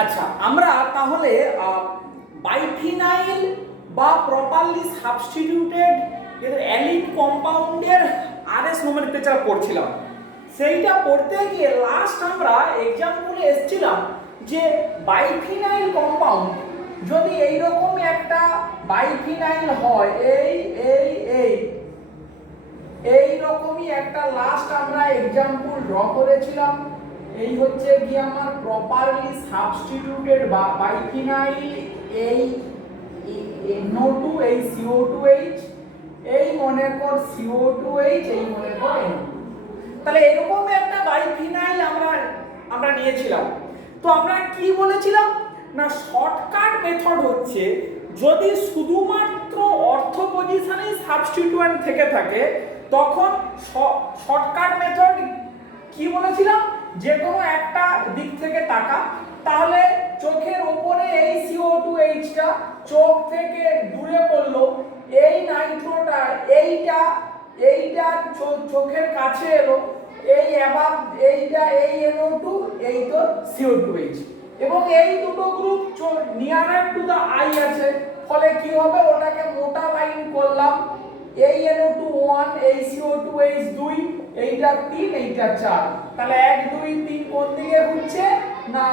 আচ্ছা, আমরা তাহলে বাইফিনাইল বা প্রপারলি সাবস্টিটিউটেড অ্যালিন কম্পাউন্ডের আরএস নোমেনক্লেচার পড়ছিলাম। সেইটা পড়তে গিয়ে লাস্ট আমরা এক্সাম্পলে এসেছিলাম যে বাইফিনাইল কম্পাউন্ড যদি এইরকম একটা বাইফিনাইল হয়, এই রকমই একটা লাস্ট আমরা এক্সাম্পল ড্র করেছিলাম। এই হচ্ছে কি আমার প্রপারলি সাবস্টিটিউটেড বাইফিনাইল, এই NO2, এই CO2H, এই মনে কর CO2H, এই মনে কর NO2। তাহলে এরকম একটা বাইফিনাইল আমরা নিয়েছিলাম। তো আমরা কি বলেছিলাম না, শর্টকাট মেথড হচ্ছে যদি শুধুমাত্র অর্থ পজিশনেই সাবস্টিটিউয়েন্ট থেকে থাকে তখন শর্টকাট মেথড কি বলেছিলাম, যে কোনো একটা দিক থেকে তাকা, তাহলে চোখের উপরে এই CO2H চোখ থেকে দূরে পড়লো, এই নাইট্রোটা এইটা চোখের কাছে এলো, এই এইটা এই NO2, এই তো CO2H, এবং এই দুটো group nearer to the eye আছে, ফলে কি হবে ওটাকে মোটা লাইন করলাম, এই NO2 1, এই CO2H 2, এইটা 3, এইটা 4, তাহলে 1 2 3 কোন দিকে ঘুরছে না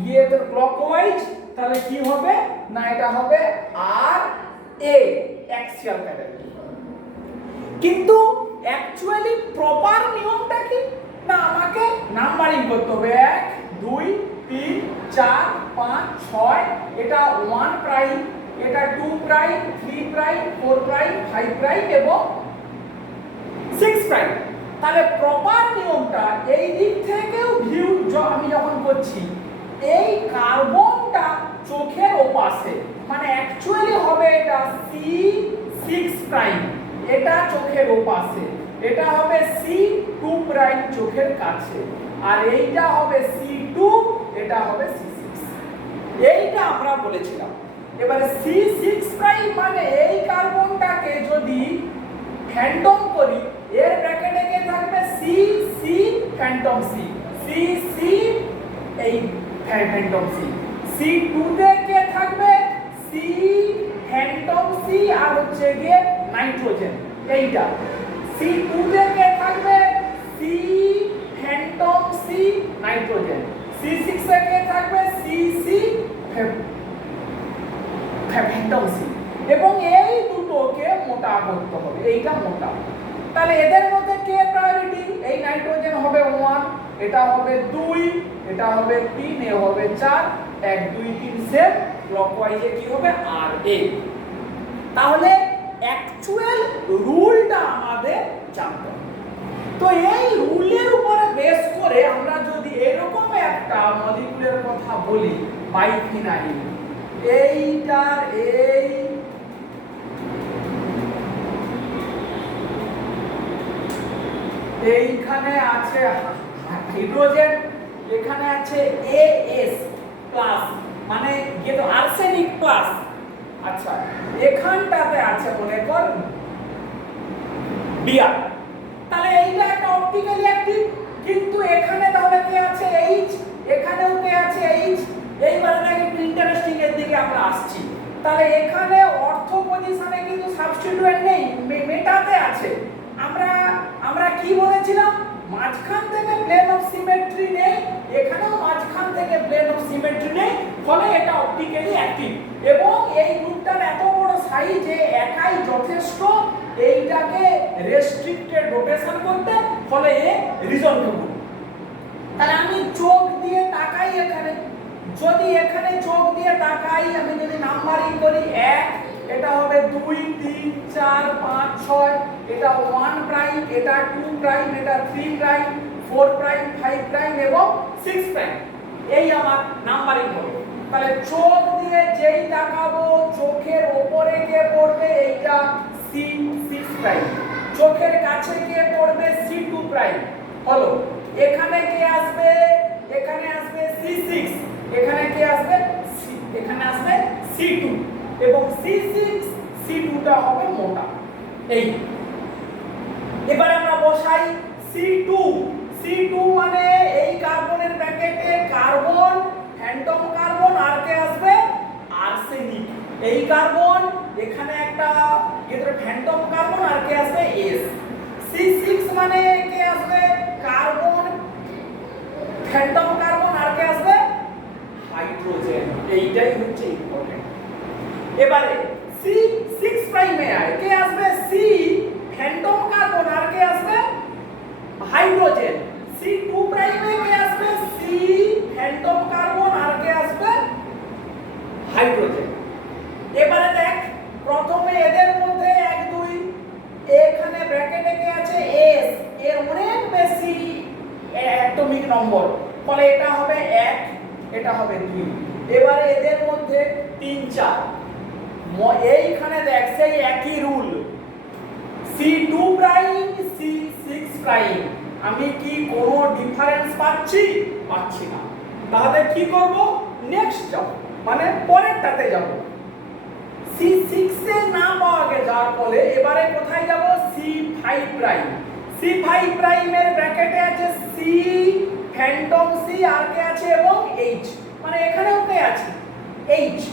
গিয়ে তো ক্লকওয়াইজ, তাহলে কি হবে না এটা হবে আর এ অ্যাক্সিয়াল প্যাটার্ন। কিন্তু অ্যাকচুয়ালি প্রপার নিয়মটা কি না, আমাকে নাম্বারিং করতে হবে 1 2 3 4 5 6, এটা 1 প্রাইম, এটা 2 প্রাইম, 3 প্রাইম, 4 প্রাইম, 5 প্রাইম এবং 6 প্রাইম। তাহলে প্রপার নিয়মটা এই দিক থেকেও ভিউ আমি যখন করছি, এই কার্বনটা চোখের ওপাশে, মানে অ্যাকচুয়ালি হবে এটা C6 প্রাইম, এটা চোখের ওপাশে, এটা হবে C2 প্রাইম চোখের কাছে, আর এইটা হবে C2, এটা হবে C6, এইটা আমরা বলেছিলাম। এবারে C6 প্রাইম মানে এই কার্বনটাকে যদি ফ্যান্টম করি, এর ব্র্যাকেটে কে থাকবে C ফ্যান্টম C, এই ফ্যান্টম C2 তে কে থাকবে C ফ্যান্টম C, আর হচ্ছে গিয়ে নাইট্রোজেন, এইটা C2 তে কে থাকবে C Phantom C nitrogen, C6 এ কে থাকবে C ফ্যান্টম C, এবং এই দুটোকে মোটা করতে হবে, এইটা মোটা। তাহলে এদের মধ্যে কে প্রায়োরিটি, এই নাইট্রোজেন হবে 1, এটা হবে 2, এটা হবে 3, এ হবে 4, 1 2 3 সেম ক্লকওয়াইজে কি হবে আর এ। তাহলে অ্যাকচুয়াল রুলটা আমাদের জানতে হবে। তো এই রুলের উপরে বেস করে আমরা যদি এরকম একটা মলিকিউলের কথা বলি, বাইফিনাইল, এইটার এইখানে আছে হাইড্রোজেন, এখানে আছে AS প্লাস, মানে যেটা আর্সেনিক প্লাস, আচ্ছা এখানটাতে আছে মনে কর Br, তাহলে এইটা একটা অপটিক্যালি অ্যাক্টিভ, কিন্তু এখানে তাহলে কে আছে H, এখানেও কে আছে H। এইবারে দেখি একটু ইন্টারেস্টিং এর দিকে আমরা আসছি। তাহলে এখানে অর্থ পজিশনে কিন্তু সাবস্টিটিউয়েন্ট নেই, মেটাতে আছে। আমরা কি বলেছিলাম, মাঝখান থেকে প্লেন অফ সিমেট্রি নেই, এখানেও মাঝখান থেকে প্লেন অফ সিমেট্রি নেই, ফলে এটা অপটিক্যালি অ্যাক্টিভ, এবং এই গ্রুপটার এত বড় সাইজ যে একাই যথেষ্ট এইটাকে রেস্ট্রিক্টেড রোটেশন করতে, ফলে এ রিজলভেবল। তাহলে আমি চোখ দিয়ে তাকাই এখানে, যদি এখানে চোখ দিয়ে তাকাই, আমি যদি নাম্বারিং করি 1, এটা হবে 2 3 4 5 6, এটা 1 প্রাইম, এটা 2 প্রাইম, এটা 3 প্রাইম, 4 প্রাইম, 5 প্রাইম এবং 6 প্রাইম, এই আমার নাম্বারিং হবে। তাহলে চোখ দিয়ে যেই তাকাবো চোখের উপরে কে পড়বে, এইটা C6 প্রাইম, চোখের কাছে কে পড়বে C2 প্রাইম, হলো এখানে কে আসবে, এখানে আসবে C6, এখানে কে আসবে এখানে আসবে C2, এবং C6 C2টা হবে মোটা। এই এবারে আমরা বসাই C2 মানে এই কার্বনের ব্র্যাকেটে কার্বন, ফ্যান্টম কার্বন এই কার্বন, এখানে একটা এদের ফ্যান্টম কার্বন, আর কে আসবে এস। C6 মানে কে আসবে কার্বন, ফ্যান্টম কার্বন, আর কে আসবে হাইড্রোজেন। এইটাই হচ্ছে ইম্পর্টেন্ট। এবারে C6 প্রাইমে আয়, কে আসবে সি ফ্যান্টম কার্বন, আর কে আসবে হাইড্রোজেন। C2 প্রাইমে কে আসবে সি ফ্যান্টম কার্বন, আর কে আসবে হাইড্রোজেন। এবারে দেখ প্রথমে এদের মধ্যে 1 2, এখানে ব্র্যাকেটে কে আছে এস, এর অনেক বেশি অ্যাটমিক নম্বর, ফলে এটা হবে 1, এটা হবে 2। এবারে এদের মধ্যে 3 4, এইখানে দেখ সেই একই rule, C2 prime C6 prime. আমি কি কোনো ডিফারেন্স পাচ্ছি? পাচ্ছি না। তাহলে কি করব? নেক্সট যাব, মানে পরেরটাতে যাব। C6 এ না পাওয়া যাওয়ার ফলে এবারে কোথায় যাব? C5 prime. C5 প্রাইমের ব্র্যাকেটে আছে C ফ্যান্টম C, আর কে আছে এবং H, মানে এখানেও কে আছে H।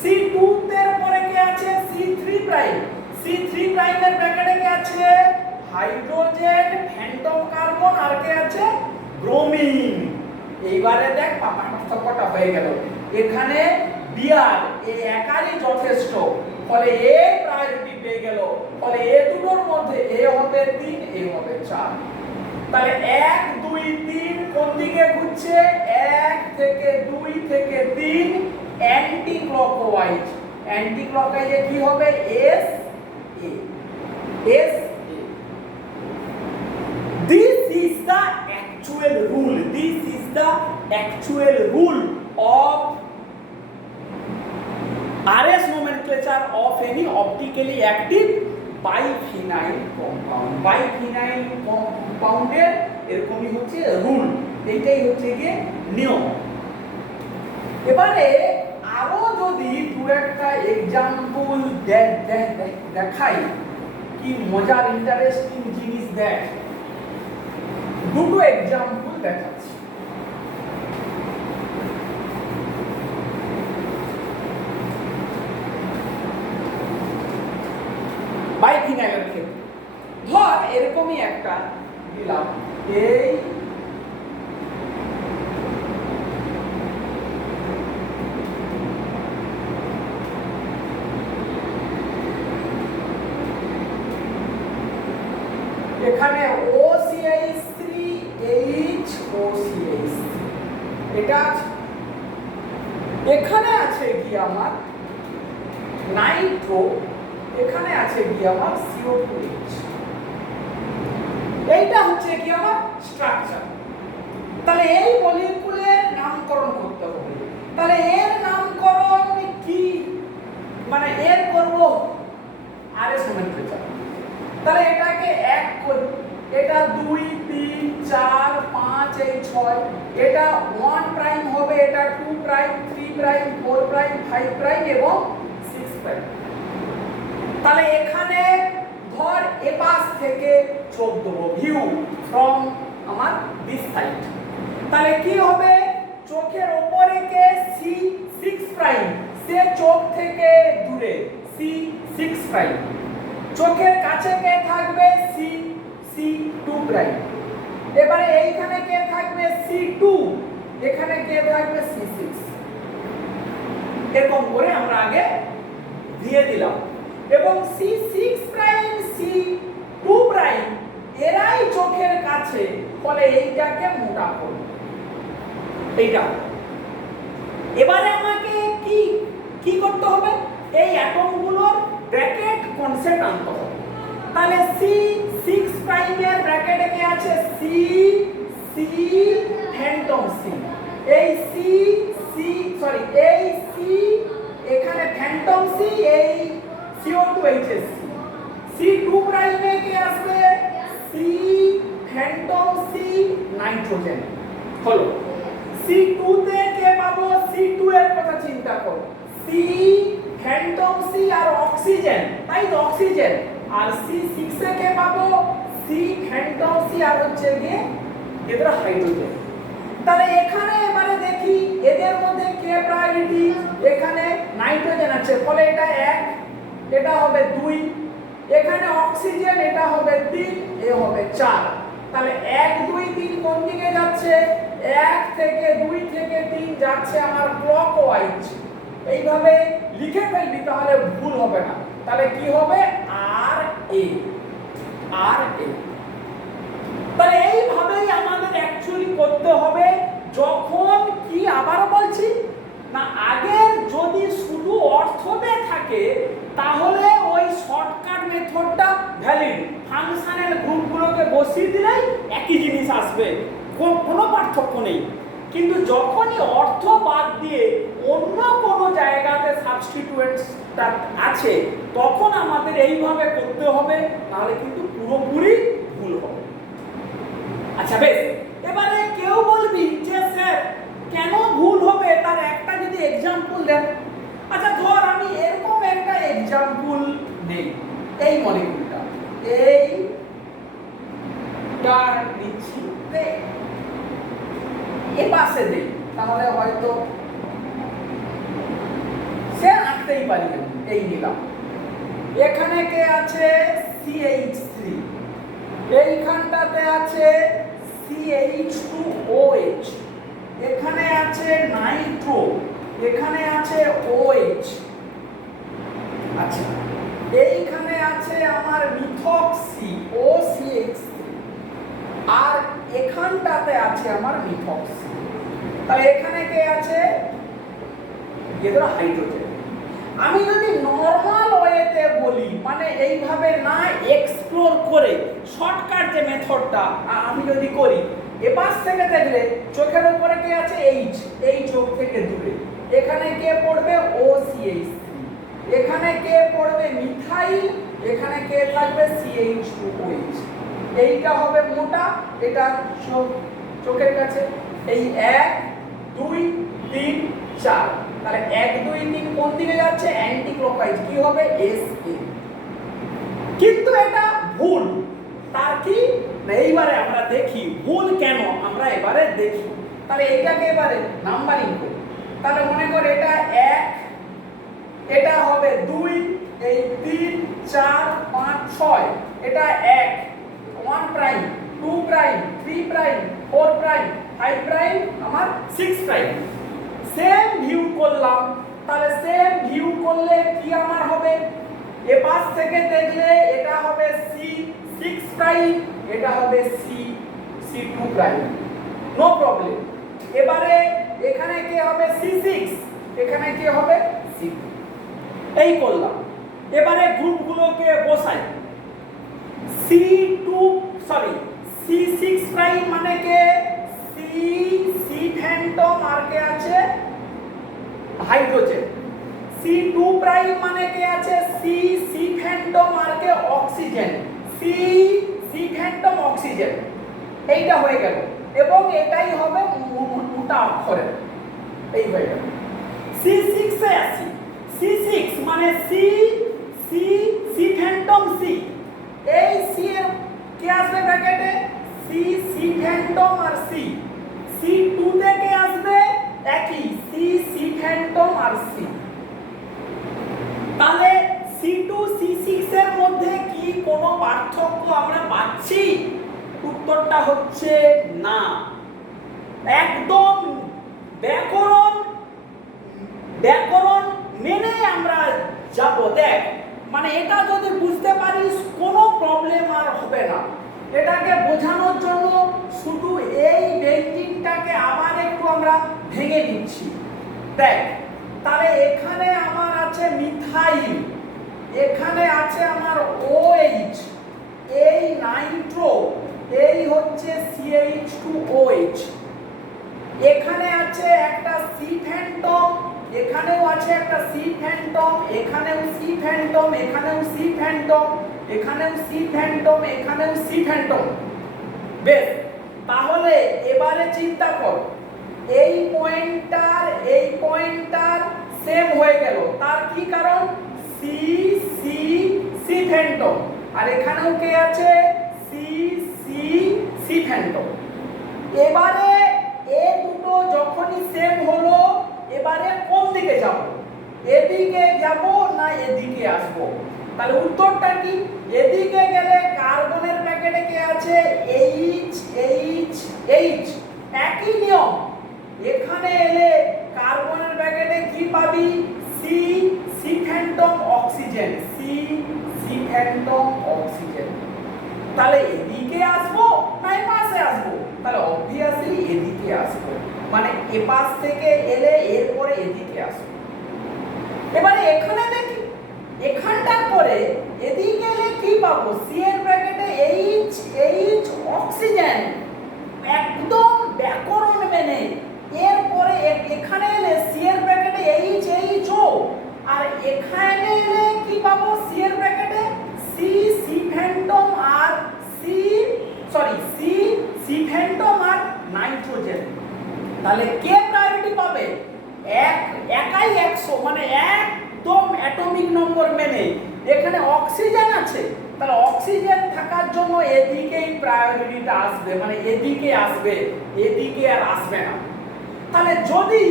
C2 এর পরে কে আছে C3 প্রাইম। C3 প্রাইমের ব্র্যাকেটে কে আছে হাইড্রোজেন ফ্যান্টম কার্বন, আর কে আছে ব্রোমিন। এইবারে দেখ পার্থক্যটা হয়ে গেল, এখানে বিআর এই একারই যথেষ্ট, ফলে এ প্রায়োরিটি পেয়ে গেল, ফলে এ দুটোর মধ্যে এ হবে 3, এ হবে 4। তাহলে 1 2 3 কোন দিকে ঘুরছে? 1 থেকে 2 থেকে 3 অ্যান্টি ক্লকওয়াইজ। অ্যান্টি ক্লকওয়াইজে কি হবে? S A, S A. This is the actual rule. This is the actual rule of RS nomenclature of any optically active biphenyl compound. Biphenyl compound এর এরকমই হচ্ছে রুল, এইটাই হচ্ছে কি নিয়ম। এবারে আরো যদি দু একটা एग्जांपल দেখাই, কি মজার ইন্টারেস্টিং জিনিস দেখ, দুটো एग्जांपल দেখাচ্ছি। বাইফিনাইলের ক্ষেত্রে ধর এরকমই একটা দিলাম, এই এখানে OCH3 HOCH3 এটা আছে, এখানে আছে কি আমার নাইট্রো, এখানে আছে কি আমার CO2H। এইটা হচ্ছে কি আমার স্ট্রাকচার। তাহলে এই মলিকিউলের নামকরণ করতে হবে। তাহলে এর নামকরণ কি, মানে এর করব RS nomenclature। তাহলে এটাকে 1 করি, এটা 2 3 4 5 এই 6, এটা 1 প্রাইম হবে, এটা 2 প্রাইম 3 প্রাইম 4 প্রাইম 5 প্রাইম এবং 6 প্রাইম। তাহলে এখানে ধর এ পাশ থেকে চোখ দেবো, ভিউ ফ্রম আমার দিস সাইড। তাহলে কি হবে? চোখের উপরে কে C6 প্রাইম, সে চোখ থেকে দূরে C6 প্রাইম। চোখের কাছে কে থাকবে? C2 prime. এবারে এইখানে কে থাকবে? C2, এখানে কে থাকবে? C6। এরকম করে আমরা আগে দিয়ে দিলাম, এবং C6 প্রাইম C2 প্রাইম এরাই চোখের কাছে, ফলে এইটাকে মোটা করব, এইটা। এবারে আমাকে কি কি করতে হবে? এই অ্যাটমগুলোর ব্র্যাকেট কনসেপ্ট আনতে হবে। তাহলে C6 প্রাইমের ব্র্যাকেটে কি আছে? C Phantom C। এই এই C এখানে ফ্যান্টম C, এই CO2H। C2 প্রাইমে কি আসবে? C Phantom C nitrogen. হলো C2 তে কে পাবো? C2 এর কথা চিন্তা করো, C ফ্যান্টম C আর অক্সিজেন, তাই তো অক্সিজেন। আর C6 এ কে পাবো? C ফ্যান্টম C আর হচ্ছে গিয়ে এদের হাইড্রোজেন। তাহলে এখানে এবারে দেখি এদের মধ্যে কে প্রায়োরিটি? এখানে নাইট্রোজেন আছে আছে, ফলে এটা 1, এটা হবে 2, এখানে অক্সিজেন, এটা হবে 3, এ হবে 4। তাহলে 1 2 3 কোন দিকে যাচ্ছে? 1 থেকে 2 থেকে 3 যাচ্ছে আমার ক্লকওয়াইজ। এইভাবে লিখে ফেলবি, তাহলে ভুল হবে না। তাহলে কি হবে? আর এ, আর এ। তাহলে এইভাবেই আমাদের অ্যাকচুয়ালি করতে হবে। যখন কি আবারও বলছি না, আগের যদি শুধু অর্থতে থাকে তাহলে ওই শর্টকাট মেথডটা ভ্যালিড, ফাংশনাল গ্রুপগুলোকে বসিয়ে দিলেই একই জিনিস আসবে, কোনো পার্থক্য নেই। কিন্তু যখনই অর্থ বাদ দিয়ে অন্য কোনো জায়গাতে সাবস্টিটিউয়েন্টসটা আছে তখন আমাদের এইভাবে করতে হবে, নাহলে কিন্তু পুরোপুরি ভুল হবে। আচ্ছা বেশ, এবারে কেউ বলবি যে স্যার কেন ভুল হবে, তার একটা যদি এক্সাম্পল দেন। আচ্ছা ধর আমি এরকম একটা এক্সাম্পল নেই, এই মলিকিউলটা এইটা নিচ্ছি, এ পাশে দেই, তাহলে হয়তো সে আঁকতেই পারি। এই নিলাম, এখানে কে আছে? CH3, এইখানটাতে আছে CH2OH, এখানে আছে নাইট্রো, এখানে আছে OH। আচ্ছা, এইখানে আছে আমার মিথক্সি OCH3, আর এখানটাতে আছে আমার মিথক্সি। তাহলে এখানে কে আছে? এদের হাইড্রোজেন। আমি যদি নরমাল ওয়েতে বলি, মানে এইভাবে না এক্সপ্লোর করে শর্টকাট যে মেথডটা আমি যদি করি, এপাশ থেকে দেখলে চোখের উপরে কে আছে? H, এই চোখ থেকে দূরে এখানে কে পড়বে? OCH3, এখানে কে পড়বে? মিথাইল, এখানে কে থাকবে? CH2OH। এইটা হবে মোটা, এটা চোখের কাছে। এই 1 2 3 4, তাহলে 1 2 3 কোন দিকে যাচ্ছে? অ্যান্টি ক্লকওয়াইজ, কি হবে? SA। কিন্তু এটা ভুল। তার কি না, এইবারে আমরা দেখি ভুল কেন, আমরা এবারে দেখি। তাহলে এটাকে এবারে নাম্বারিং করি। তাহলে মনে করে এটা 1, এটা হবে 2, এই 3 4 5 6, এটা 1 1 prime 2 prime 3 prime 4 prime 5 prime আমার 6 প্রাইম। সেম ভিউ করলাম, তাহলে সেম ভিউ করলে কি আমার হবে? এ পাশ থেকে দেখলে এটা হবে C6 প্রাইম, এটা হবে C2 প্রাইম, নো প্রবলেম। এবারে এখানে কি হবে? C6, এখানে কি হবে? C2। এই করলাম। এবারে গ্রুপগুলোকে বসাই। C6 প্রাইম মানে কে? C ফ্যান্টম, আর কে আছে? হাইড্রোজেন। C2 প্রাইম মানে কে আছে? C ফ্যান্টম, আর কে? অক্সিজেন। C ফ্যান্টম অক্সিজেন, এইটা হয়ে গেল। এবং এটাই হবে মোটা অক্ষরে, এই হয়ে গেল। C6 এ আসি। C6 মানে C ফ্যান্টম C, এই C এর কে আসবে ব্র্যাকেটে? C ফ্যান্টম আর C। C2 তে কে আসবে? একই C ফ্যান্টম আর C। তাহলে C2 C6 এর মধ্যে কি কোনো পার্থক্য আমরা পাচ্ছি? উত্তরটা হচ্ছে না। একদম ব্যাকরণ মেনে আমরা যাব। দেখ, মানে এটা যদি বুঝতে পারিস কোনো প্রবলেম আর হবে না। এটাকে বোঝানোর জন্য শুধু এই বেঞ্জিনটাকে আবার একটু আমরা ভেঙে দিচ্ছি। দেখ, তাহলে এখানে আমার আছে মিথাইল, এখানে আছে আমার OH, এই নাইট্রো, এই হচ্ছে CH2OH, এখানে আছে একটা C ফ্যান্টম, এখানেও আছে একটা C ফ্যান্টম, এখানেও C ফ্যান্টম, এখানেও C ফ্যান্টম, এখানেও C ফ্যান্টম, এখানেও C ফ্যান্টম। বেশ, তাহলে এবারে চিন্তা কর, এই পয়েন্টটার সেম হয়ে গেল। তার কি কারণ? C ফ্যান্টম, আর এখানেও কে আছে? C Phantom. এবারে এ দুটো যখনই সেম হলো, এবারে কোন দিকে যাব? এদিকে যাব এদিকে আসবো। তাহলে উত্তরটা কি? এদিকে গেলে কার্বনের প্যাকেটে কে আছে? H H H. একই নিয়ম, এখানে এলে কার্বনের প্যাকেটে কি পাবি? C C phantom oxygen, C C phantom oxygen. তাহলে এদিকে আসবো না এই পাশে আসবো? তাহলে অবভিয়াসলি এদিকে আসবো, মানে এ পাশ থেকে এলে এরপরে এদিকে আসবো। এবারে এখানে দেখি, এখানটার পরে এদিকে এলে কি পাবো? সি এর ব্র্যাকেটে এইচ এইচ অক্সিজেন, একদম ব্যাকরণ মেনে। এরপরে এখানে এলে সি এর ব্র্যাকেটে এইচ এইচ ও, আর এখানে এলে কি পাবো? সি এর ব্র্যাকেটে সি সি ফ্যান্টম আর সি সি ফ্যান্টম আর নাইট্রোজেন। তাহলে কে প্রায়োরিটি পাবে? একাই 100, মানে একদম অ্যাটমিক নম্বর মেনে। এখানে অক্সিজেন আছে, তাহলে অক্সিজেন থাকার জন্য এদিকেই প্রায়োরিটিটা আসবে, মানে এদিকে আসবে, এদিকে আর আসবে না। তাহলে যদি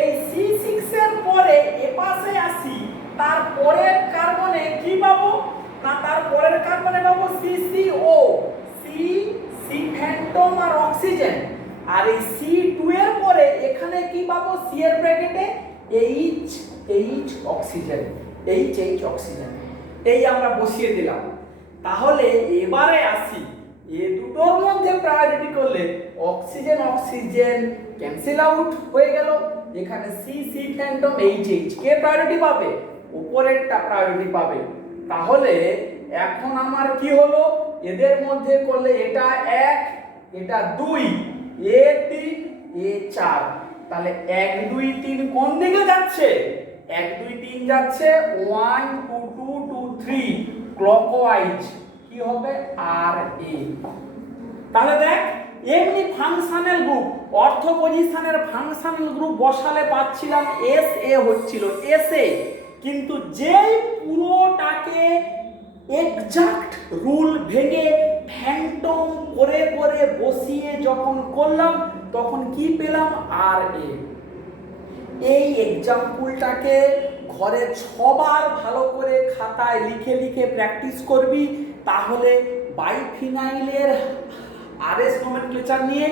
এই C6 এর পরে এ পাশে আসি, তার পরের কার্বনে কি পাবো? না তার পরের কার্বনে পাবো CCO, সি ফ্যান্টম আর অক্সিজেন। আর এই C2 এর পরে এখানে কি পাবো? সি এর ব্র্যাকেটে H H oxygen, H H oxygen. এই আমরা বসিয়ে দিলাম। তাহলে এবারে আসি, এ দুটোর মধ্যে প্রায়োরিটি করলে অক্সিজেন অক্সিজেন ক্যান্সেল আউট হয়ে গেল। এখানে C C phantom H H কে প্রায়োরিটি পাবে? উপরেরটা প্রায়োরিটি পাবে। তাহলে এখন আমার কি হলো? এদের মধ্যে করলে এটা 1, এটা 2, A3 A4। তাহলে 1 2 3 কোন দিকে যাচ্ছে? 1 2 3 যাচ্ছে 1 2 2 2 3 ক্লকওয়াইজ। কি হবে? আর এ। তাহলে দেখ, এমনি ফাংশনাল গ্রুপ, অর্থ পজিশনের ফাংশনাল গ্রুপ বসালে পাচ্ছিলাম এস এ হচ্ছিল এস এ, কিন্তু যেই পুরোটাকে এক্সাক্ট রুল ভেঙে ফ্যান্টম করে করে বসিয়ে যখন করলাম, তখন কি পেলাম? আর এ। এই এক্সাম্পলটাকে ঘরে 6 বার ভালো করে খাতায় লিখে লিখে প্র্যাকটিস করবি, তাহলে বাইফিনাইলের আরএস নোমেনক্লেচার নিয়ে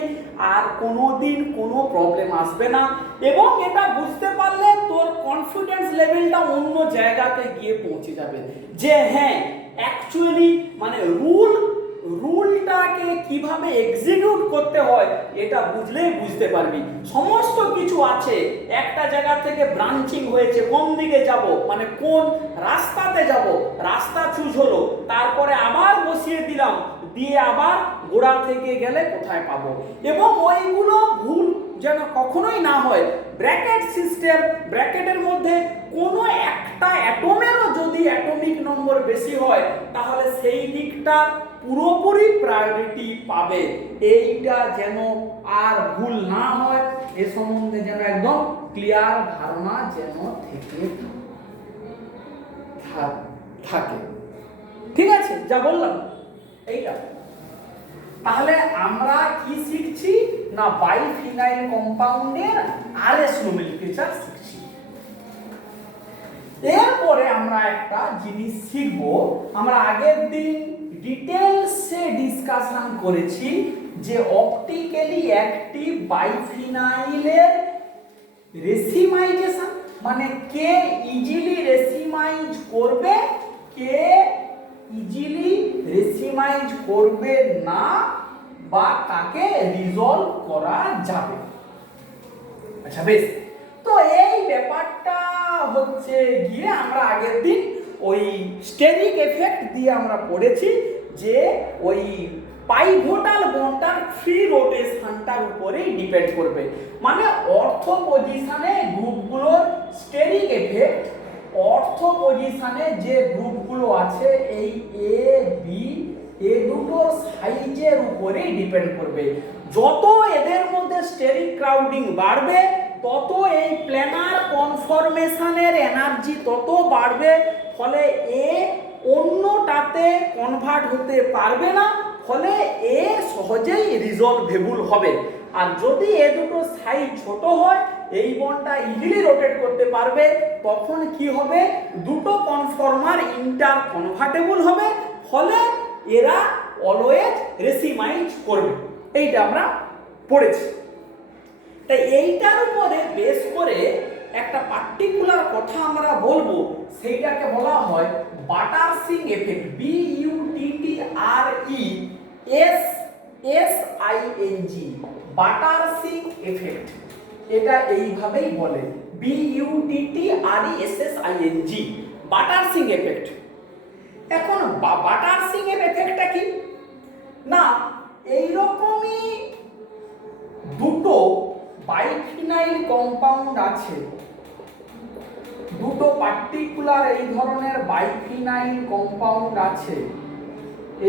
আর কোনোদিন কোনো প্রবলেম আসবে না। এবং এটা বুঝতে পারলে তোর কনফিডেন্স লেভেলটা অন্য জায়গাতে গিয়ে পৌঁছে যাবে, যে হ্যাঁ অ্যাকচুয়ালি মানে রুলটাকে কিভাবে এক্সিকিউট করতে হয় এটা বুঝলেই বুঝতে পারবি। সমস্ত কিছু আছে, একটা জায়গা থেকে ব্রাঞ্চিং হয়েছে, কোন দিকে যাব, মানে কোন রাস্তাতে যাব, রাস্তা চুজ হলো, তারপরে আবার বসিয়ে দিলাম, দিয়ে আবার গোড়া থেকে গেলে কোথায় পাবো। এবং ওইগুলো ভুল যেন কখনোই না হয়। ব্র্যাকেট সিস্টেম, ব্র্যাকেটের মধ্যে কোনো একটা অ্যাটমেরও যদি অ্যাটমিক নম্বর বেশি হয়, তাহলে সেই দিকটা পুরোপুরি প্রায়োরিটি পাবে। এইটা যেন আর ভুল না হয়, এ সম্বন্ধে যেন একদম ক্লিয়ার ধারণা যেন থেকে থাকে। ঠিক আছে, যা বললাম এইটা। তাহলে আমরা কি শিখছি? না বাইফিনাইল কম্পাউন্ডের আরএস নোমেনক্লেচার শিখছি। এরপরে আমরা একটা জিনিস শিখব, আমরা আগের দিন ডিটেইলসে ডিসকাশন করেছি যে অপটিক্যালি অ্যাক্টিভ বাইফিনাইলের রেসিমাইজেশন, মানে কে ইজিলি রেসিমাইজ করবে, কে ইজিলি রেসিমাইজ করবে না, বা কাকে রিজলভ করা যাবে। আচ্ছা বেশ, তো এই ব্যাপারটা হচ্ছে গিয়ে আমরা আগের দিন ওই স্টেরিক এফেক্ট দিয়ে আমরা পড়েছি যে ওই পাইভোটাল বন্ডটার ফ্রি রোটেশনটার উপরেই ডিপেন্ড করবে। মানে অর্থ পজিশনে গ্রুপগুলোর স্টেরিক এফেক্ট, অর্থ পজিশনে যে গ্রুপগুলো আছে এই এ বি, এ দুটোর সাইজের উপরেই ডিপেন্ড করবে। যত এদের মধ্যে স্টেরিক ক্রাউডিং বাড়বে, তত এই প্ল্যানার কনফরমেশনের এনার্জি তত বাড়বে, ফলে এ অন্যটাতে কনভার্ট হতে পারবে না, ফলে এ সহজেই রিজলভেবল হবে। আর যদি এ দুটো সাইজ ছোট হয়, এই বন্ডটা ইজিলি রোটেট করতে পারবে, তখন কি হবে, দুটো কনফর্মার ইন্টার কনভার্টেবল হবে, ফলে এরা অলওয়েজ রেসিমাইজ করবে। এইটা আমরা পড়েছি। তাই এইটার উপরে বেস করে একটা পার্টিকুলার কথা আমরা বলবো, সেইটাকে বলা হয় বাটারসিং এফেক্ট, BUTTRESSING, বাটারসিং এফেক্ট। এটা এইভাবেই বলে, BUTTRESSING, বাটারসিং এফেক্ট। এখন বাটারসিং এর এফেক্টটা কি না, এইরকমই দুটো বাইফিনাইল কম্পাউন্ড আছে, দুটো পার্টিকুলার এই ধরনের বাইফিনাইল কম্পাউন্ড আছে,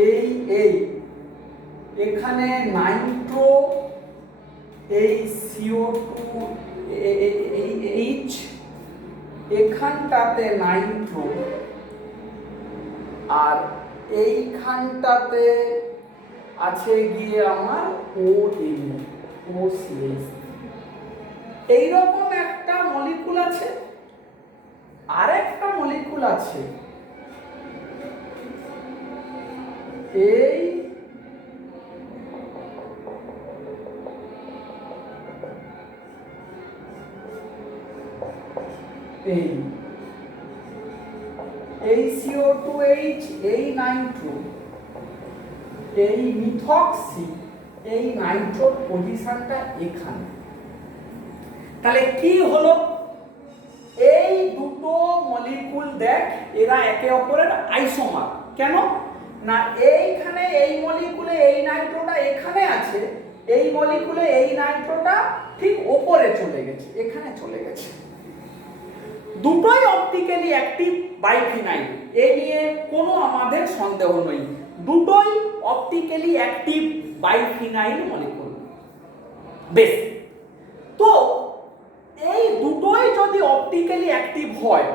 এই এখানে নাইট্রো, এই CO2 H, এখানটাতে নাইট্রো, আর এইখানটাতে আছে গিয়ে আমার OCH। এইরকম একটা মলিকুল আছে, আরেকটা মলিকুল আছে এই CO2H, এই নাইট্রো, এই মিথক্সি, এই নাইট্রোর পজিশনটা এখানে। তাহলে কি হলো, এই দুটো মলিকুল দেখ, এরা একে অপরের আইসোমার। কেন না, এইখানে এই মলিকুলে এই নাইট্রোটা এখানে আছে, এই মলিকুলে এই নাইট্রোটা ঠিক ওপরে চলে গেছে, এখানে চলে গেছে। দুটোই অপটিক্যালি অ্যাক্টিভ বাইফিনাইল, এ নিয়ে কোনো আমাদের সন্দেহ নেই, দুটোই অপটিক্যালি অ্যাক্টিভ বাইফিনাইল মলিকুল। বেশ, তো এই দুটোই যদি অপটিক্যালি অ্যাক্টিভ হয়,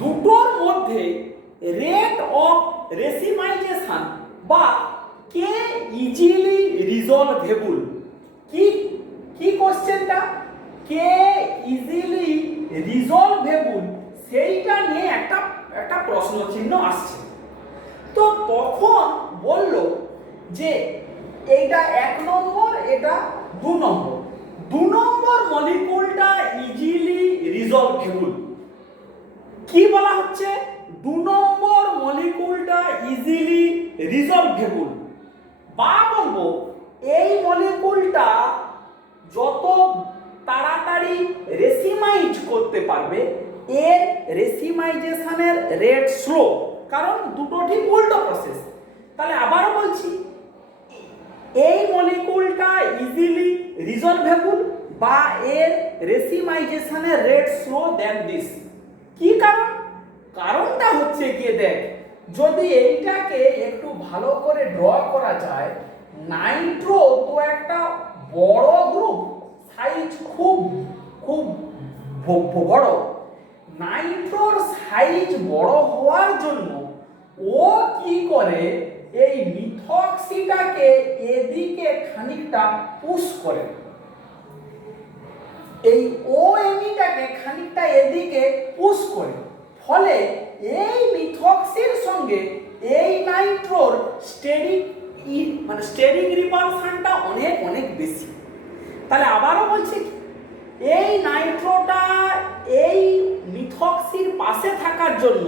দুটোর মধ্যে রেট অফ রেসিমাইজেশন বা কে ইজিলি রিজলভেবল, কি কোশ্চেনটা, কে ইজিলি রিজলভেবল, সেইটা নিয়ে একটা প্রশ্ন চিহ্ন আসছে। তো তখন বলল যে এইটা 1 নম্বর, এটা 2 নম্বর, 2 নম্বর মলিকুলটা ইজিলি রিজলভেবল। কি বলা হচ্ছে, 2 নম্বর মলিকুলটা ইজিলি রিজলভেবল, বা বলবো এই মলিকুলটা যত তাড়াতাড়ি রেসিমাইজ করতে পারবে, এর রেসিমাইজেশনের রেট স্লো, কারণ দুটো ঠিক উল্টো প্রসেস। তাহলে আবারও বলছি, এই মলিকুলটা ইজিলি রিজলভেবল বা এর রেসিমাইজেশনের রেট স্লো দ্যান দিস। কি কারণ, কারণটা হচ্ছে গিয়ে দেখ, যদি এইটাকে একটু ভালো করে ড্র করা যায়, নাইট্রো তো একটা বড় গ্রুপ, সাইজ খুব বড়, নাইট্রোর সাইজ বড় হওয়ার জন্য ও কি করে, এই মিথক্সিটাকে এদিকে খানিকটা পুশ করে, এই ONEটাকে খানিকটা এদিকে পুশ করে, ফলে এই মিথক্সির সঙ্গে এই নাইট্রোর স্টেরিক রিপালশনটা অনেক বেশি। তাহলে আবারও বলছি, এই নাইট্রোটা এই মিথক্সির পাশে থাকার জন্য,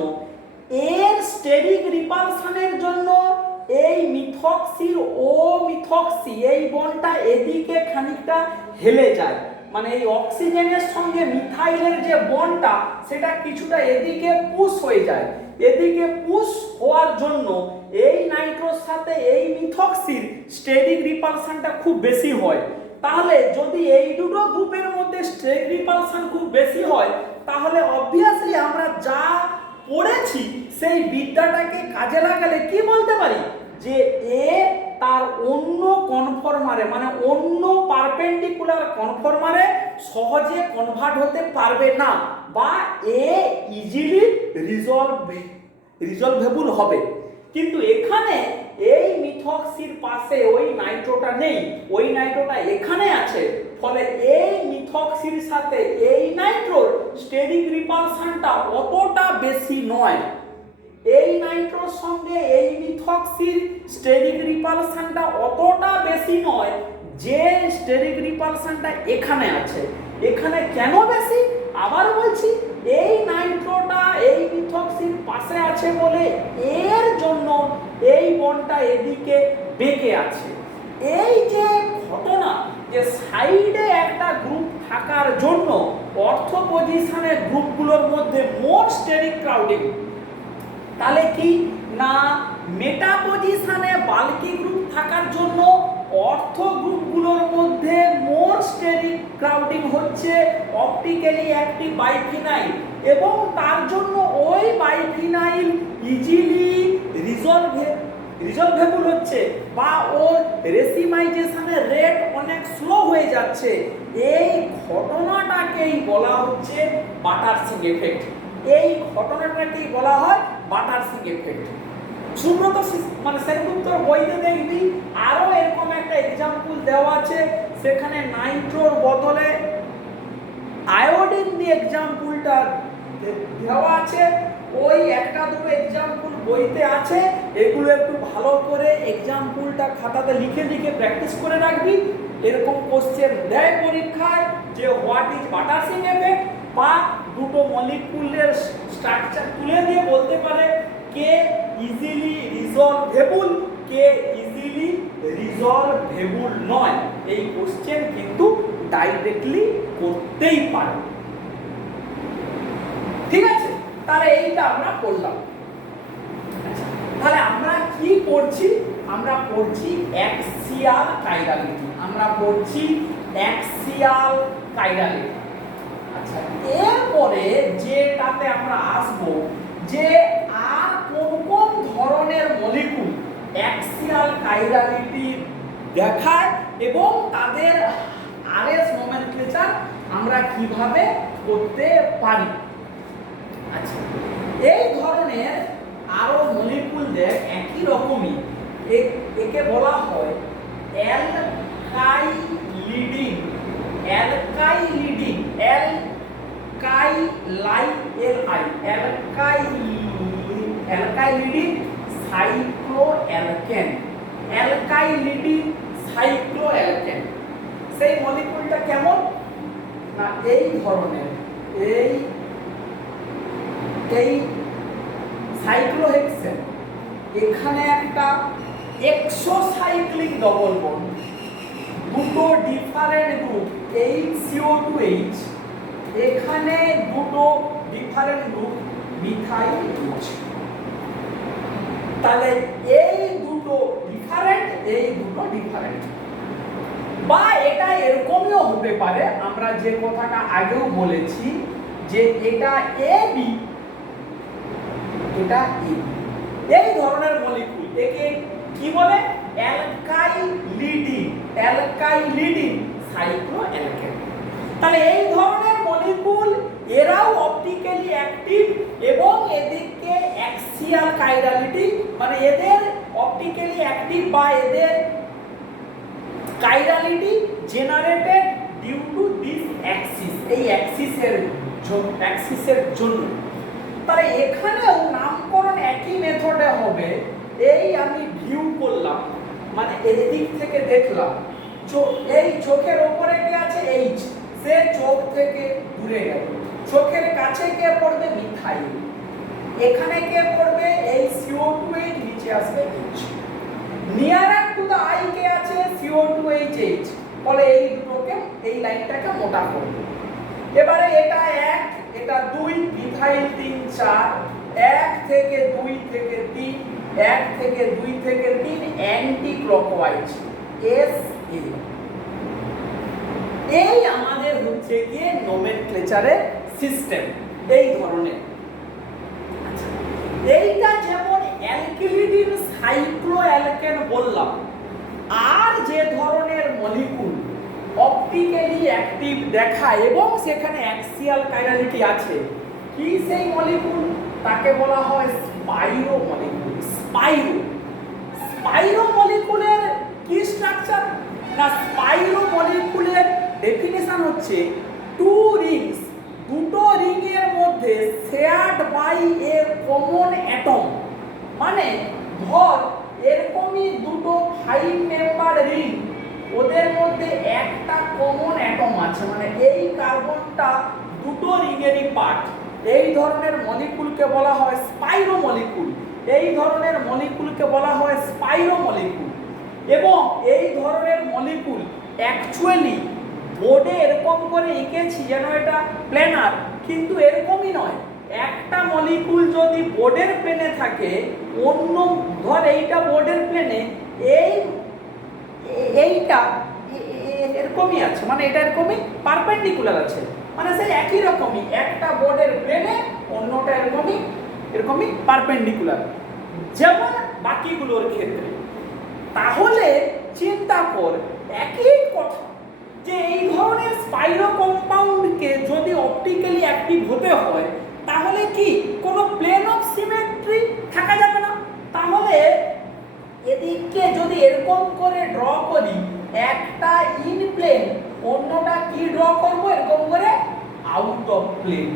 এর স্টেরিক রিপালশনের জন্য এই মিথক্সির মিথক্সি, এই বন্ডটা এদিকে খানিকটা হেলে যায়, মানে এই অক্সিজেনের সঙ্গে মিথাইলের যে বন্ডটা, সেটা কিছুটা এদিকে পুশ হয়ে যায়। এদিকে পুশ হওয়ার জন্য এই নাইট্রোর সাথে এই মিথক্সির স্টেরিক রিপালশনটা খুব বেশি হয়। তাহলে যদি এই দুটো গ্রুপের মধ্যে স্টেরিক রিপালশন খুব বেশি হয়, তাহলে অবভিয়াসলি আমরা যা পড়েছি সেই বিদ্যাটাকে কাজে লাগালে কি বলতে পারি, যে এ তার অন্য কনফর্মারে, মানে অন্য পারপেন্ডিকুলার কনফর্মারে সহজে কনভার্ট হতে পারবে না, বা এ ইজিলি রিজলভেবল হবে। কিন্তু এখানে এই মিথক্সির পাশে ওই নাইট্রোটা নেই, ওই নাইট্রোটা এখানে আছে, ফলে এই মিথক্সির সাথে এই নাইট্রোর স্টেরিক রিপালশনটা অতটা বেশি নয়। এই নাইট্রোর সঙ্গে এই মিথক্সির স্টেরিক রিপালশনটা অতটা বেশি নয় যে স্টেরিক রিপালশনটা এখানে আছে। এখানে কেন বেশি আবার বলছি, এই নাইট্রোটা এই মিথক্সির পাশে আছে বলে এর জন্য এই বন্ডটা এদিকে বেঁকে আছে। এই যে ঘটনা যে সাইডে একটা গ্রুপ থাকার জন্য অর্থ পজিশনের গ্রুপগুলোর মধ্যে মোর স্টেরিক ক্রাউডিং, তাহলে কি না মেটা পজিশনে বাল্কি গ্রুপ থাকার জন্য অর্থ গ্রুপগুলোর মধ্যে মোর স্টেরিক ক্রাউডিং হচ্ছে অপটিক্যালি অ্যাক্টিভ বাইফিনাইল, এবং তার জন্য ওই বাইফিনাইল ইজিলি রিজলভেবল হচ্ছে বা ওর রেসিমাইজেশনের রেট অনেক স্লো হয়ে যাচ্ছে। এই ঘটনাটাকেই বলা হচ্ছে বাটারসিং এফেক্ট। এই ঘটনাটাকেই বলা হয় বাটারসিং এফেক্ট। সুব্রত মানে সেনগুপ্তর বইতে দেখবি আরো এরকম একটা এক্সাম্পল দেওয়া আছে, সেখানে নাইট্রোর বদলে আয়োডিন দিয়ে এক্সাম্পলটা দেওয়া আছে। ওই একটা দুটো এক্সাম্পল বইতে আছে, এগুলো একটু ভালো করে এক্সাম্পলটা খাতাতে লিখে লিখে প্র্যাকটিস করে রাখবি। এরকম কোশ্চেন দেয় পরীক্ষায় যে হোয়াট ইজ বাটারসিং এফেক্ট, বা দুটো মলিকুলের স্ট্রাকচার তুলে দিয়ে বলতে পারে কে ইজিলি রিজলভেবল, কে ইজিলি রিজলভেবল নয়। এই কোশ্চেন কিন্তু ডাইরেক্টলি করতেই পারে। ঠিক আছে, তাহলে এইটা আমরা করলাম। তাহলে আমরা কি পড়ছি, আমরা পড়ছি অ্যাক্সিয়াল কাইরালিটি, আমরা পড়ছি অ্যাক্সিয়াল কাইরালিটি। আচ্ছা, এরপরে যেটাতে আমরা আসবো যে আর কোন কোন ধরনের মলিকুল অ্যাক্সিয়াল কাইরালিটি দেখায় এবং তাদের আরএস নোমেনক্লেচার আমরা কিভাবে করতে পারি। আচ্ছা, এই ধরনের আরো মলিকুলদের একই রকমই একে বলা হয় অ্যালকাইলিডিন। অ্যালকাইলিডিন অ্যালকাইলিডিন সাইক্লোঅ্যালকেন। অ্যালকাইলিডিন সাইক্লোঅ্যালকেন সেই মলিকুলটা কেমন না এই ধরনের, এই সাইক্লোহেক্সেন, এখানে একটা এক্সোসাইক্লিক ডবল বন্ড, দুটো ডিফারেন্ট গ্রুপ HCO2H, এখানে দুটো ডিফারেন্ট গ্রুপ মিথাইল H। তাহলে এই দুটো ডিফারেন্ট, এই দুটো ডিফারেন্ট, বা এটা এরকমও হতে পারে, আমরা যে কথাটা আগেও বলেছি যে এটা AB, এটা AB। এই ধরনের মলিকুল একে কি বলে অ্যালকাইলিডিন, অ্যালকাইলিডিন সাইক্লোঅ্যালকেন। তাহলে এই ধরনের মলিকুল এরাও অপটিক্যালি অ্যাক্টিভ এবং এদেরকে অ্যাক্সিয়াল কাইরালিটি, মানে এদের অপটিক্যালি অ্যাক্টিভ বা এদের chirality generated due to this axis, এই অ্যাক্সিসের জন্য। তাহলে এখানেও নামকরণ একই মেথডে হবে। এই আমি ভিউ করলাম, মানে এদিক থেকে দেখলাম, এই চোখের ওপরে কে আছে H, সে চোখ থেকে দূরে গেল। চোখের কাছে কে পড়বে মিথাইল, এখানে কে পড়বে এই CO2H, নিচে আসবে H। নিয়ারার টু দা আই কে আছে CO2H, বলে এই দুটোকে, এই লাইনটাকে মোটা করবে। এবারে এটা 1, এটা 2, মিথাইল 3 4, 1 থেকে 2 থেকে 3, 1 থেকে 2 থেকে 3 অ্যান্টি ক্লকওয়াইজ SA। এই আমাদের হচ্ছে গিয়ে নোমেনক্লেচারের সিস্টেম এই ধরনের। আচ্ছা, এইটা যেমন অ্যালকিলিডিন সাইক্লোঅ্যালকেন বললাম, আর যে ধরনের মলিকুল অপটিক্যালি অ্যাক্টিভ দেখায় এবং সেখানে অ্যাক্সিয়াল কাইরালিটি আছে, কি সেই মলিকুল, তাকে বলা হয় স্পাইরো মলিকুল। স্পাইরো মলিকুলের কি স্ট্রাকচার না, স্পাইরো মলিকুলের ডেফিনেশন হচ্ছে টু রিংস, দুটো রিং এর মধ্যে shared by a common atom. মানে ধর এরকমই দুটো 5 মেম্বার রিং, ওদের মধ্যে একটা কমন অ্যাটম আছে, মানে এই কার্বনটা দুটো রিংয়েরই পার্ট। এই ধরনের মলিকুলকে বলা হয় স্পাইরো মলিকুল। এই ধরনের মলিকুলকে বলা হয় স্পাইরো মলিকুল। এবং এই ধরনের মলিকুল অ্যাকচুয়ালি বোর্ডে এরকম করে এঁকেছি যেন এটা প্ল্যানার, কিন্তু এরকমই নয়। একটা মলিকুল যদি বোর্ডের প্লেনে থাকে, অন্য ধর এইটা বোর্ডের প্লেনে, এইটা এরকমই আছে, মানে এটা এরকমই পারপেন্ডিকুলার আছে, মানে সেই একই রকমই, একটা বোর্ডের প্লেনে অন্যটা এরকমই পারপেন্ডিকুলার, যেমন বাকিগুলোর ক্ষেত্রে। তাহলে চিন্তা কর একই কথা, যে এই ধরনের স্পাইরো কম্পাউন্ডকে যদি অপটিক্যালি অ্যাক্টিভ হতে হয়, তাহলে কি কোনো প্লেন অফ সিমেট্রি থাকা যাবে না। তাহলে এদিকে যদি এরকম করে ড্র করি, একটা ইন প্লেন, অন্যটা কি ড্র করব, এরকম করে আউট অফ প্লেন।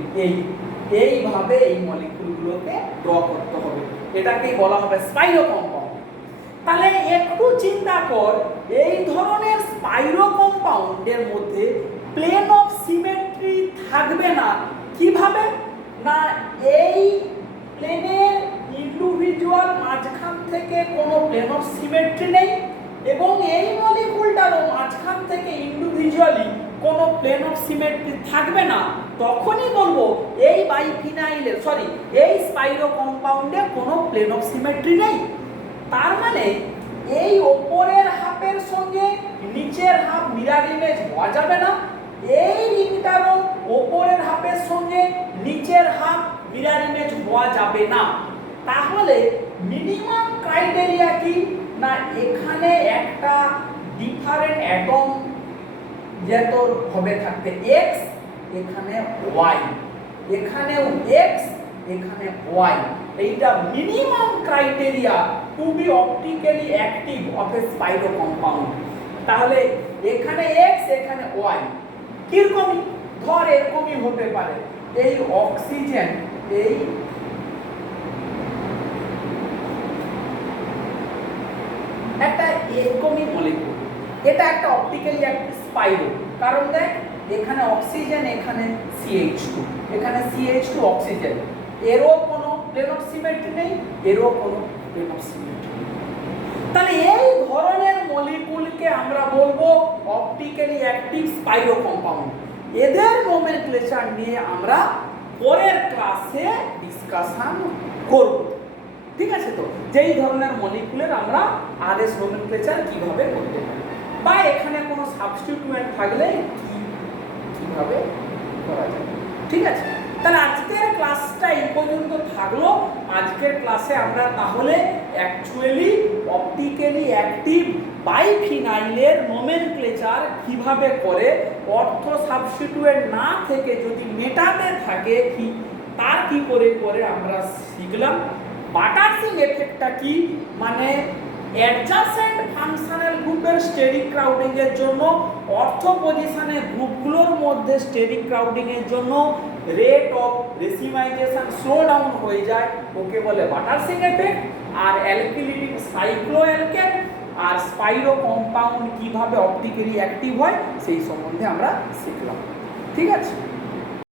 এইভাবে এই মলিকুলগুলোকে ড্র করতে হবে, এটাকেই বলা হবে স্পাইরো কম্পাউন্ড। তাহলে একটু চিন্তা কর, এই ধরনের স্পাইরো কম্পাউন্ডের মধ্যে প্লেন অফ সিমেট্রি থাকবে না। কিভাবে না, এই প্লেনের ইন্ডিভিজুয়াল মাঝখান থেকে কোনো প্লেন অফ সিমেট্রি নেই, এবং এই মলিকুলটারও মাঝখান থেকে ইন্ডিভিজুয়ালি কোনো প্লেন অফ সিমেট্রি থাকবে না। তখনই বলবো এই বাইফিনাইলের এই স্পাইরো কম্পাউন্ডে কোনো প্লেন অফ সিমেট্রি নেই। তার মানে এই ওপরের হাফের সঙ্গে নিচের হাফ মিরর ইমেজ হওয়া যাবে না, এই রিংটারও ওপরের হাফের সঙ্গে নিচের হাফ মিরর ইমেজ হওয়া যাবে না। তাহলে মিনিমাম ক্রাইটেরিয়া কি না, এখানে একটা ডিফারেন্ট অ্যাটম যেত হবে থাকতে x, এখানে y, এখানেও x, এখানে y। এইটা minimum criteria to be optically active of a spiro compound. তাহলে এখানে x, এখানে y, কিরকমই ধর এরকমই হতে পারে। এই অক্সিজেন, এই একটা এরকমই মলিকুল, এটা একটা অপটিক্যালি অ্যাক্টিভ স্পাইরো। কারণ দেখ এখানে অক্সিজেন, এখানে CH2, এখানে CH2 অক্সিজেন, এরও কোনো প্লেন অফ সিমেট্রি নেই, এরও কোনো প্লেন অফ সিমেট্রি নেই। তাহলে এই ধরনের মলিকুলকে আমরা বলবো অপটিক্যালি অ্যাক্টিভ স্পাইরো কম্পাউন্ড। এদের নোমেনক্লেচার নিয়ে আমরা পরের ক্লাসে ডিসকাশন করব, ঠিক আছে? তো যেই ধরনের মলিকুলের আমরা আরএস নোমেনক্লেচার কিভাবে করতে পারি, বা এখানে কোনো সাবস্টিটিউয়েন্ট থাকলে কিভাবে করা যায়, ঠিক আছে? তাহলে আজকের ক্লাসটা এই পর্যন্ত থাকলো। আজকের ক্লাসে আমরা তাহলে অ্যাকচুয়ালি অপটিক্যালি অ্যাক্টিভ বাইফিনাইলের নোমেনক্লেচার কিভাবে করে, অর্থ সাবস্টিটিউয়েন্ট না থেকে যদি মেটাতে থাকে কি তার কি করে করে আমরা শিখলাম। বাটারসিং এফেক্টটা কি, মানে অ্যাডজাসেন্ট ফাংশনাল গ্রুপের স্টেরিক ক্রাউডিং এর জন্য, অর্থ পজিশনের গ্রুপগুলোর মধ্যে স্টেরিক ক্রাউডিং এর জন্য rate of racemization slow down হয়ে যায়, ওকে বলে বাটারসিং এফেক্ট। আর অ্যালকিলিক সাইক্লোঅ্যালকেন আর স্পাইরো কম্পাউন্ড কিভাবে অপটিক্যালি অ্যাক্টিভ হয় সেই সম্বন্ধে আমরা শিখলাম, ঠিক আছে?